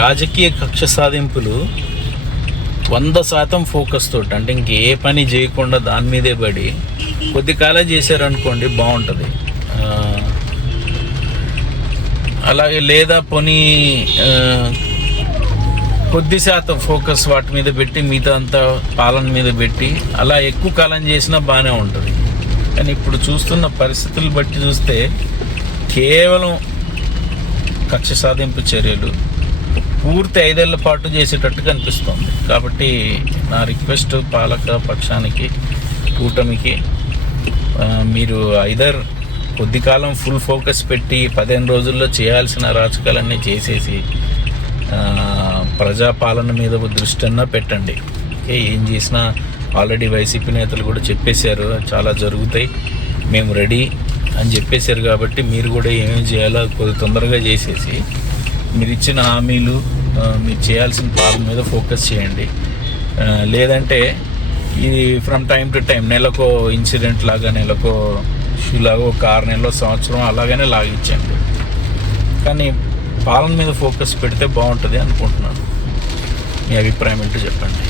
రాజకీయ కక్ష సాధింపులు 100% ఫోకస్ తోటి, అంటే ఇంకే పని చేయకుండా దాని మీదే పడి కొద్ది కాలం చేశారనుకోండి బాగుంటుంది. అలాగే లేదా పోనీ కొద్ది శాతం ఫోకస్ వాటి మీద పెట్టి మిగతా అంతా పాలన మీద పెట్టి అలా ఎక్కువ కాలం చేసినా బాగానే ఉంటుంది. కానీ ఇప్పుడు చూస్తున్న పరిస్థితులు బట్టి చూస్తే కేవలం కక్ష సాధింపు చర్యలు పూర్తి 5 ఏళ్ల పాటు చేసేటట్టు కనిపిస్తుంది. కాబట్టి నా రిక్వెస్ట్ పాలక పక్షానికి, కూటమికి, మీరు ఐదర్ కొద్ది కాలం ఫుల్ ఫోకస్ పెట్టి 15 రోజుల్లో చేయాల్సిన రాజకాలన్నీ చేసేసి ప్రజాపాలన మీద దృష్టి అన్నా పెట్టండి. ఏం చేసినా ఆల్రెడీ వైసీపీ నేతలు కూడా చెప్పేశారు, చాలా జరుగుతాయి, మేము రెడీ అని చెప్పేశారు. కాబట్టి మీరు కూడా ఏమేమి చేయాలో కొద్ది తొందరగా చేసేసి మీరు ఇచ్చిన హామీలు, మీరు చేయాల్సిన పాలన మీద ఫోకస్ చేయండి. లేదంటే ఇది ఫ్రమ్ టైం టు టైం నెలకో ఇన్సిడెంట్ లాగా, నెలకో ఇష్యూ లాగా, ఒక 6 నెలలో, సంవత్సరం అలాగనే లాగించండి. కానీ పాలన మీద ఫోకస్ పెడితే బాగుంటుంది అనుకుంటున్నాను. మీ అభిప్రాయం ఏంటో చెప్పండి.